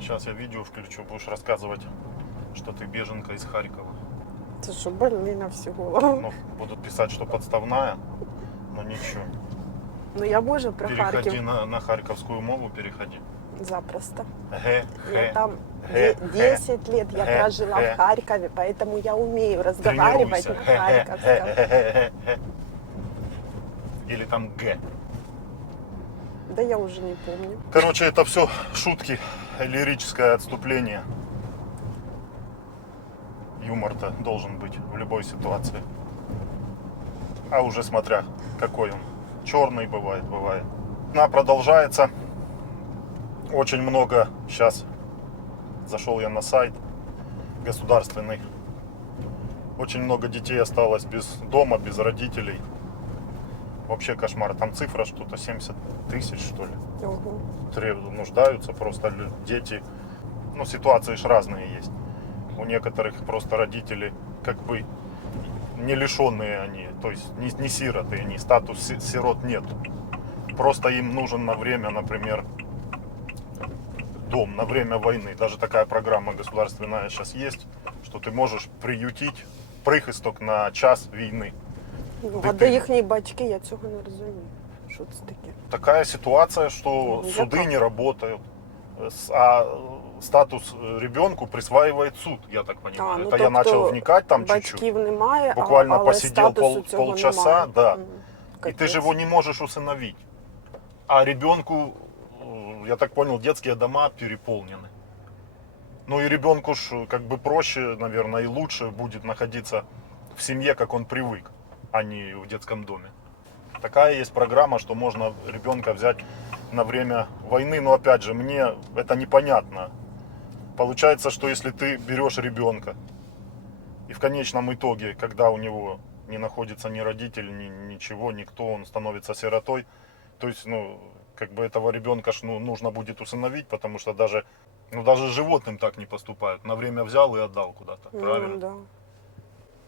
Сейчас я видео включу, будешь рассказывать, что ты беженка из Харькова. Це що, больний на всю голову. Ну, будут писать, что подставная, но ничего. Ну я можу про Переходи Харків на харьковскую мову, переходи. запросто. Ге, Я хе, там ге, 10 лет я ге, прожила ге. в Харькове, поэтому я умею разговаривать Тренируйся. на харьковском. Ге. Или там ге. Да я уже не помню. Короче, это все шутки, лирическое отступление. Юмор-то должен быть в любой ситуации. А уже смотря какой он. Черный бывает. Она продолжается. Очень много сейчас. Зашел я на сайт государственный. Очень много детей осталось без дома, без родителей. Вообще кошмар. Там цифра что-то 70 тысяч, что ли. Ого. Нуждаются просто дети. Ну, ситуации ж разные есть. У некоторых просто родители как бы не лишенные они, то есть не сироты, они, статус сирот нет. Просто им нужен на время, например, дом, на время войны. Даже такая программа государственная сейчас есть, что ты можешь приютить прихисток на час війни. Ну, Ти- а де їхні батьки, я цього не розумію. Що це таке? Такая ситуация, что Ну, суды яка? не работают, а статус ребенку присваивает суд, я так понимаю. ну, Это я начал вникать там чуть-чуть. Батьків немає, Буквально але посидел статусу цього полчаса, немає. да. Мгм. И ты Капець. же его не можешь усыновить. А ребенку, я так понял, детские дома переполнены. Ну и ребенку ж как бы проще, наверное, и лучше будет находиться в семье, как он привык, а не в детском доме. Такая есть программа, что можно ребенка взять на время войны, но опять же, мне это непонятно. Получается, что если ты берешь ребенка, и в конечном итоге, когда у него не находится ни родитель, ничего, никто, он становится сиротой, то есть, ну, как бы этого ребенка нужно будет усыновить, потому что даже животным так не поступают. На время взял и отдал куда-то, правильно? Ну, да.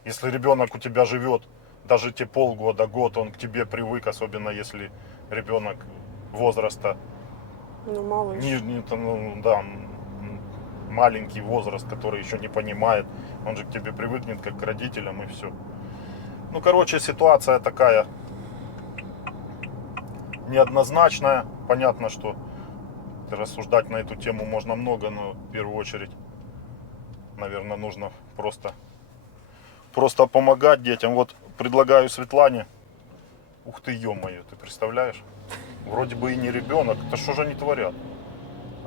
Если ребенок у тебя живет даже те полгода, год, он к тебе привык, особенно если ребенок возраста Ну, мало ли. маленький возраст, который еще не понимает, он же к тебе привыкнет как к родителям и все. Ну, короче, ситуация такая неоднозначная. Понятно, что рассуждать на эту тему можно много, но в первую очередь, наверное, нужно просто помогать детям. Вот предлагаю Светлане. Ух ты, ё-моё, ты представляешь? Вроде бы и не ребенок. Это что же они творят?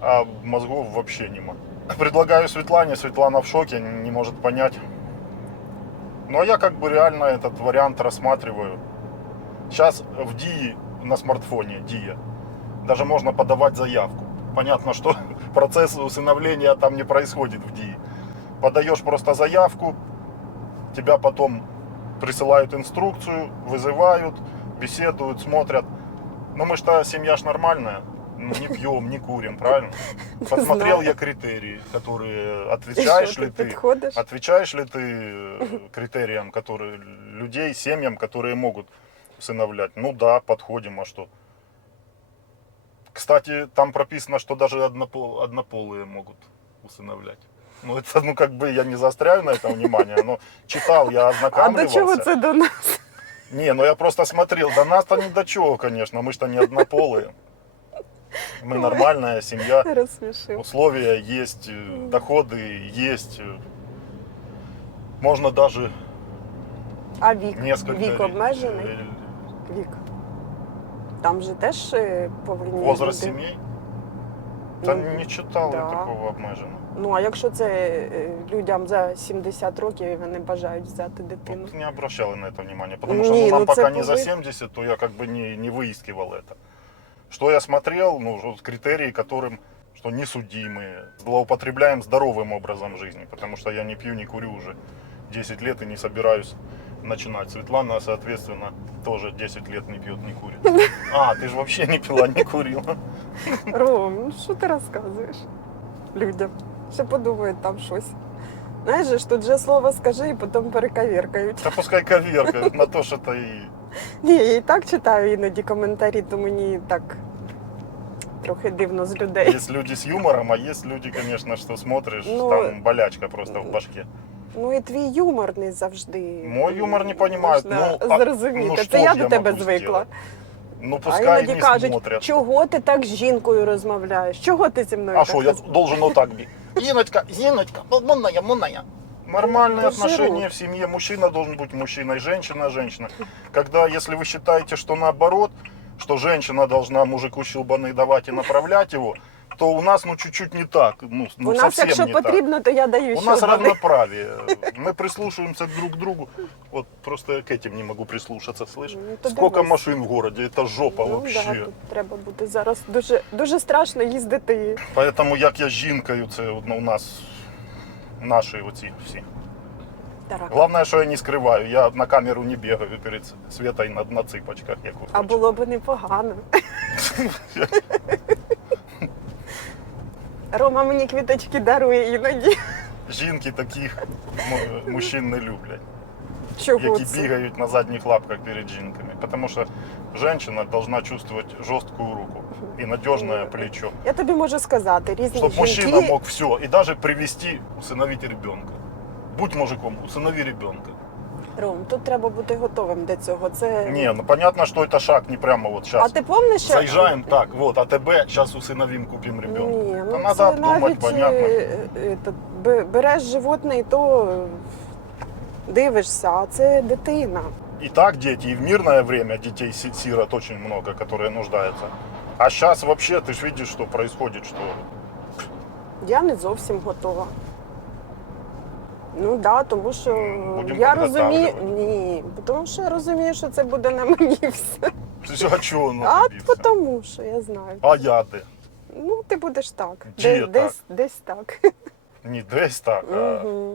А мозгов вообще нема. Предлагаю Светлане. Светлана в шоке, не может понять. Ну а я как бы реально этот вариант рассматриваю. Сейчас в ДИИ на смартфоне, ДИА, даже можно подавать заявку. Понятно, что процесс усыновления там не происходит в ДИИ. Подаешь просто заявку, тебя потом присылают инструкцию, вызывают, беседуют, смотрят. Но мы что, семья ж нормальная, не пьем, не курим, правильно? Посмотрел Знаю. я критерии, которые отвечаешь ли ты, Підходиш? отвечаешь ли ты критериям, которые людей, семьям, которые могут усыновлять. Ну да, подходим, а что? Кстати, там прописано, что даже однополые могут усыновлять. Ну это, ну как бы я не заостряю на этом внимание, но читал, я А ознакомливался. до чого це до нас? Не, ну я просто смотрел, до нас-то ни до чего, конечно, мы что не однополые. Мы нормальная семья, Розсмішив. условия есть, доходы есть. Можно даже А вік? несколько... Вік обмежений? Вік. Там же теж повинні Возраст люди. семей? Та Ну, не читав я да. такого обмеженого. Ну, а якщо це людям за 70 років і вони бажають взяти дитину? Вот не обращал на это внимание, потому что Не, нам ну пока це не за повинен- 70, то я как бы не выискивал это. Что я смотрел, ну, вот критерии, которым, что не судимые, злоупотребляем здоровым образом жизни, потому что я не пью, не курю уже 10 лет и не собираюсь начинать. Светлана, соответственно, тоже 10 лет не пьет, не курит. А, ты же вообще не пила, не курила. Ром, ну що ти розказуєш людям? Ще подумають там щось. Знаєш, же ж, тут же слово скажи і потім перековіркають. Да пускай коверкают, на то, что это и... Ні, я і так читаю іноді коментарі, то мені так трохи дивно з людей. Есть люди с юмором, а есть люди, конечно, что смотришь, Ну, там болячка просто в башке. Ну і твій юмор не завжди. Мой юмор не понимают. можна Ну, зрозуміти. ну, Це что я ж до я тебе могу звикла. сделать? Ну, А пускай іноді не кажуть, смотрят. чого ти так з жінкою розмовляєш? Чого ти зі мною А так что, я должен вот так бить? Зиночка, монная. Нормальные Ну, отношения жиру. в семье. Мужчина должен быть мужчиной, женщина женщина. Когда, если вы считаете, что наоборот, что женщина должна мужику щелбаны давать и направлять его, то у нас ну чуть-чуть не так. Ну, У нас, совсем якщо не потрібно, то я даю так. У нас щодо них. равноправие. Мы прислушиваемся друг к другу. Вот просто к этим не могу прислушаться, слышь? Ну, то Сколько дивись. машин в городе, это жопа Ну, вообще. да, тут треба бути зараз дуже страшно їздити. Поэтому як я жінкою, це у нас наші оці всі. Тарака. Главное, що я не скриваю, я на камеру не бігаю перед Світою на ципочках, як ви А хочете. було б непогано. Рома мені квіточки дарує іноді. Жінки таких мужчин не люблять, Чого які це? бігають на задніх лапках перед жінками. Тому що жінка повинна чувствувати жорстку руку і надіжне плечо. Я тобі можу сказати, різні Щоб мужчина жінки. мог все, і навіть привести, усиновити ребенка. Будь мужиком, усинови ребенка. Ром, тут треба бути готовим до цього. Це... Не, ну понятно, что это шаг не прямо вот А сейчас. ти пам'ятаєш, що... Заезжаем так, вот, а тебе сейчас усыновим, купим ребенка. Ні, Да ну надо це обдумать, навіть понятно. береш животне і то дивишся, а це дитина. И так дети, и в мирное время детей сирот очень много, которые нуждаются. А сейчас вообще, ты же видишь, что происходит, что... Я не зовсім готова. Ну да, тому що Будемо я розумію. підготавлювати. Ні, тому що я розумію, що це буде на мені все. Все, а чего ну, А добиться? тому що я знаю. А я де? Ну, ти будеш так. Чи Десь так. Не десь так, а Угу.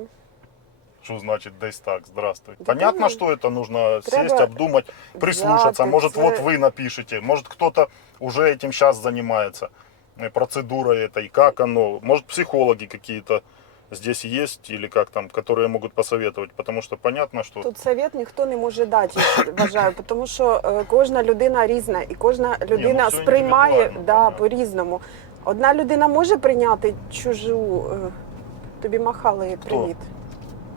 что значит десь так, здравствуй. Да Понятно, ну, что это нужно треба сесть, обдумать, прислушаться. взяти Может, це. вот вы напишите, может, кто-то уже этим сейчас занимается, процедурой этой, как оно. Может, психологи какие-то здесь есть, или как там, которые могут посоветовать, потому что понятно, что... Тут совет ніхто не може дати, я вважаю, тому що кожна людина різна, і кожна людина все сприймає індивідуально, по-різному. Одна людина може прийняти чужу. Тобі махали привіт.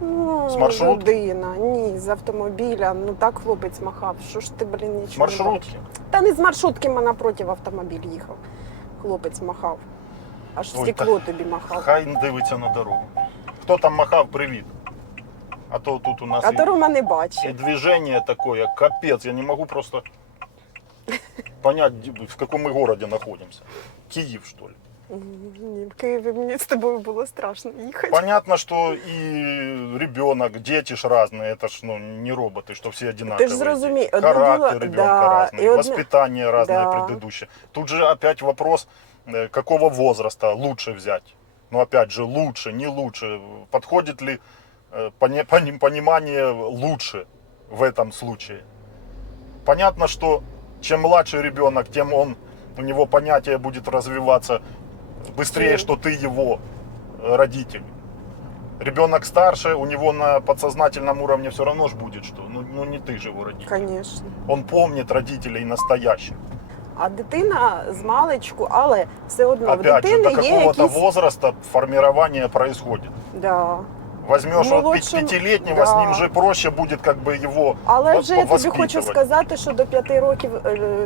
Ну, З маршрутки? людина, ні, з автомобіля. Ну так хлопець махав. Що ж ти, блін, нічого С не маршрутки. бачиш? Та не з маршрутки, мене напроти автомобіль їхав. Хлопець махав. Аж Ой, стекло тобі махав. Хай дивиться на дорогу. Хто там махав, привіт. А то тут у нас А то Рома не и бачить. движение такое, капец, я не могу просто понять, в каком мы городе находимся. Киев, что ли? Ні, в Києві мені з тобою було страшно їхати. Понятно, что и ребенок, дети ж разные, это ж ну, не роботы, что все одинаковые. Ти ж зрозумій, одне Характер діло- ребенка да, разный, і одне- воспитание разное да. предыдущее. Тут же опять вопрос, какого возраста лучше взять. Ну опять же, лучше, не лучше. Подходит ли понимание лучше в этом случае? Понятно, что чем младший ребенок, тем у него понятие будет развиваться быстрее, Тем. что ты его родитель. Ребенок старше, у него на подсознательном уровне все равно ж будет, что ну не ты же его родитель. Звісно. Он помнит родителей настоящих. А дитина з маличку, але все одно в Опять же, до дитини є какого-то якісь... возраста формирование происходит. Да. Возьмешь вот Молодшим, пятилетнего, да. с ним же проще будет как бы его Але вже я тобі воспитывать. хочу сказати, що до 5 років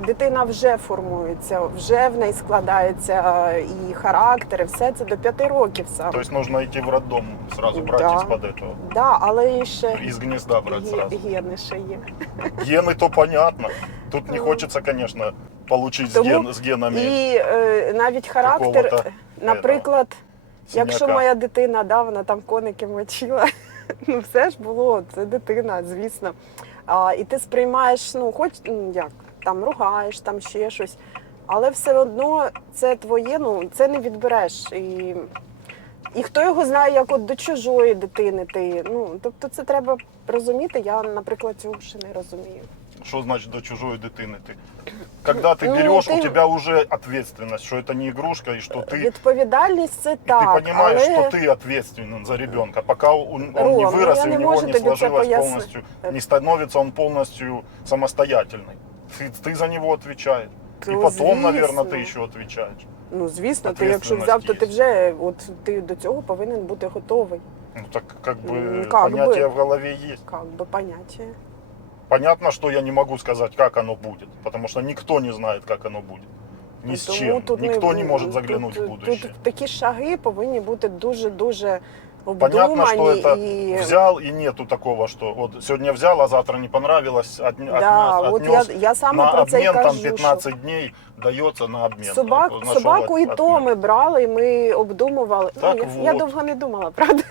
дитина вже формується, вже в неї складається і характер, і все це до 5 років саме. То есть нужно идти в роддом, сразу брать Да. из-под этого. Да, але і ще Из гнезда брать сразу. гени ще є. Гены то понятно. Тут не хочется, конечно, получить Тому с генами І навіть характер, какого-то наприклад, якщо синяка. моя дитина, да, вона там коники мочила, ну все ж було, це дитина, звісно. І ти сприймаєш, ну, хоч як, там ругаєш, там ще щось, але все одно це твоє, ну, це не відбереш. І хто його знає, як от до чужої дитини ти. Ну, тобто це треба розуміти, я, наприклад, цього ще не розумію. Что значит до чужой дитины ты? Когда ты Ну, берешь, ты- у тебя уже ответственность, что это не игрушка, и что ты, Відповідальність це так, ты понимаешь, але... что ты ответственен за ребенка. Пока он не Ром, ну, вырос, я и не у него можу не тобі це сложилось пояснити. полностью, не становится он полностью самостоятельный. Ты за него отвечаешь. И потом, наверное, ты звісно. еще отвечаешь. Ну, звісно, ти якщо взяв, то ти вже ти до цього повинен бути готовий. Ну так как бы Ну, как понятие бы. в голове есть. Как би поняття. Понятно, что я не могу сказать, как оно будет, потому что никто не знает, как оно будет. Ни с Тому чем. тут Никто не может заглянуть тут, в будущее. Тут такі шаги повинні бути дуже-дуже Понятно, что обдумані это і взял и нету такого, что вот сегодня взял, а завтра не понравилось, да, от отнес я саме на про це й обмен, там кажу. 15 дней дается на обмен. Нашел Собаку і то отмен. ми брали, і ми обдумували. Так Я вот. довго не думала, правда?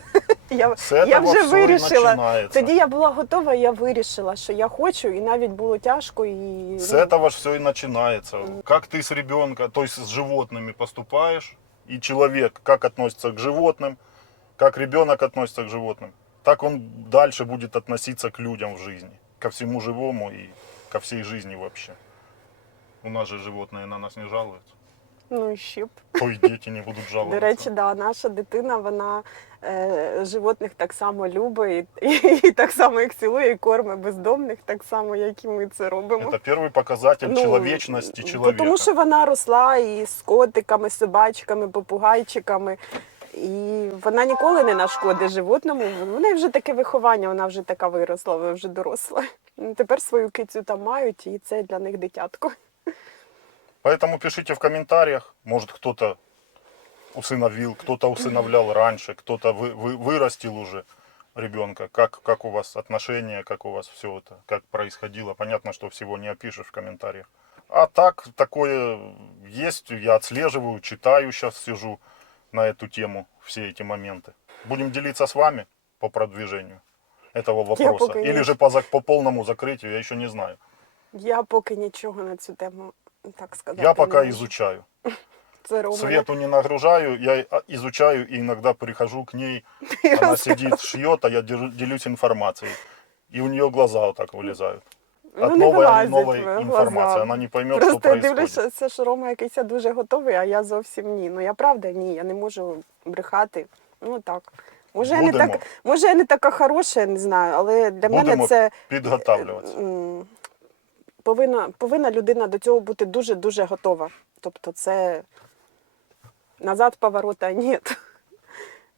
С Я этого вже всё и вирішила. начинается. Тоді я була готова, я вирішила, що я хочу, і навіть було тяжко. І, С этого все и начинается. Как ты с ребенком, то есть с животными поступаешь, и человек как относится к животным, как ребенок относится к животным, так он дальше будет относиться к людям в жизни, ко всему живому и ко всей жизни вообще. У нас же животные на нас не жалуются, ну і ще б. то и дети не будут До жаловаться. речі, да, наша дитина, вона животних так само любить, і так само їх цілує, і кормить бездомних, так само, як і ми це робимо. Это первый показатель человечности человека. Тому що вона росла і з котиками, собачками, попугайчиками. І вона ніколи не нашкодить животному. В неї вже таке виховання, вона вже така виросла, вона вже доросла. Тепер свою кицю там мають, і це для них дитятко. Поэтому пишите в комментариях, может кто-то усыновил, кто-то усыновлял раньше, кто-то вырастил уже ребенка. Как у вас отношения, как у вас все это, как происходило. Понятно, что всего не опишешь в комментариях. А так, такое есть, я отслеживаю, читаю, сейчас сижу на эту тему, все эти моменты. Будем делиться с вами по продвижению этого вопроса. пока не- Или же по полному закрытию, я еще не знаю. Я поки нічого на цю тему, так сказати, Я пока не можу. изучаю. Це Рома. Свету не нагружаю, я изучаю и иногда прихожу к ней, она сидит, шьет, а я делюсь информацией. И у нее глаза вот так вылезают. Ну, От не новой вилазять в информации. глаза. Она не поймет, Просто что я происходит. дивлюся, що Рома якийсь дуже готовий, а я зовсім ні. Ну я правда ні, я не можу брехати. Ну так. Може, я не така хороша, я не знаю, але для мене Будемо це підготавлюватися. Повинна людина до цього бути дуже-дуже готова. Тобто це назад поворота нет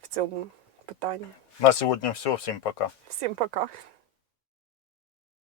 в цьому питанні. На сегодня все. Всем пока. Всім пока.